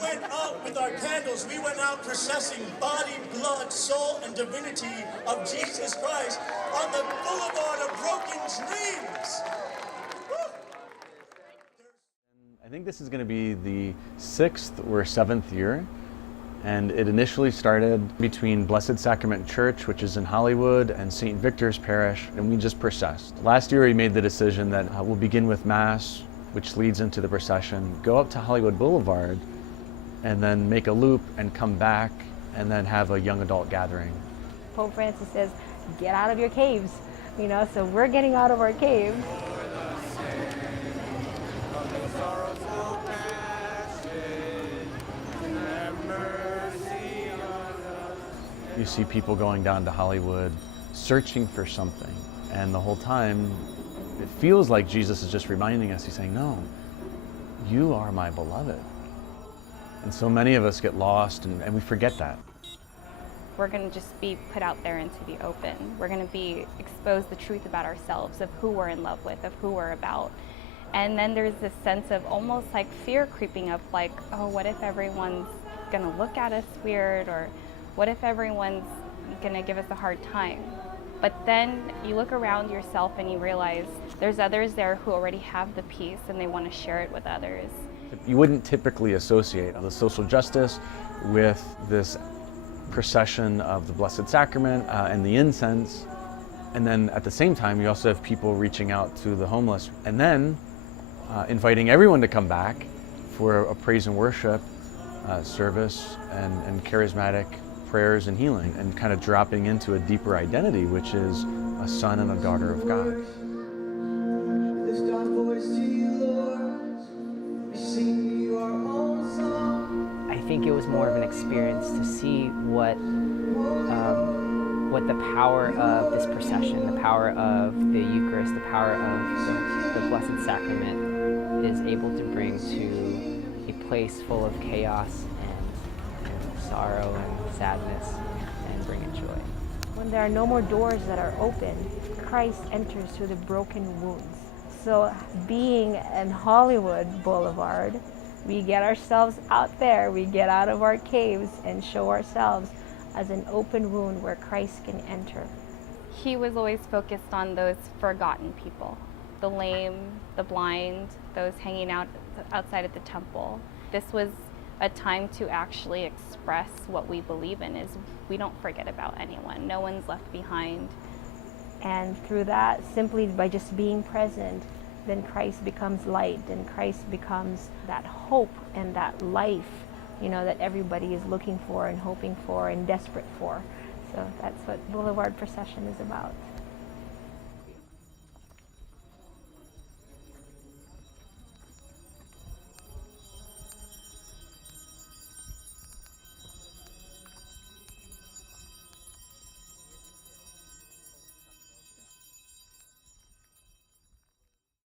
went out with our candles. We went out processing body, blood, soul, and divinity of Jesus Christ on the boulevard of broken dreams. I think this is going to be the 6th or 7th year, and it initially started between Blessed Sacrament Church, which is in Hollywood, and St. Victor's Parish, and we just processed. Last year we made the decision that we'll begin with Mass, which leads into the procession, go up to Hollywood Boulevard, and then make a loop and come back, and then have a young adult gathering. Pope Francis says, get out of your caves, so we're getting out of our caves. You see people going down to Hollywood, searching for something, and the whole time it feels like Jesus is just reminding us, he's saying, no, you are my beloved. And so many of us get lost and we forget that. We're going to just be put out there into the open. We're going to be exposed the truth about ourselves, of who we're in love with, of who we're about. And then there's this sense of almost like fear creeping up, like, oh, what if everyone's going to look at us weird, or what if everyone's going to give us a hard time? But then you look around yourself and you realize there's others there who already have the peace and they want to share it with others. You wouldn't typically associate the social justice with this procession of the Blessed Sacrament and the incense. And then at the same time, you also have people reaching out to the homeless, and then inviting everyone to come back for a praise and worship service and charismatic prayers and healing, and kind of dropping into a deeper identity, which is a son and a daughter of God. Lift our voice to you, Lord. We sing your own song. I think it was more of an experience to see what the power of this procession, the power of the Eucharist, the power of the Blessed Sacrament is able to bring to a place full of chaos and sorrow and sadness, and bring it joy. When there are no more doors that are open, Christ enters through the broken wounds. So being in Hollywood Boulevard, we get ourselves out there, we get out of our caves and show ourselves as an open wound where Christ can enter. He was always focused on those forgotten people, the lame, the blind, those hanging out outside of the temple. This was a time to actually express what we believe in, is we don't forget about anyone. No one's left behind. And through that, simply by just being present, then Christ becomes light, and Christ becomes that hope and that life, that everybody is looking for and hoping for and desperate for. So that's what Boulevard Procession is about.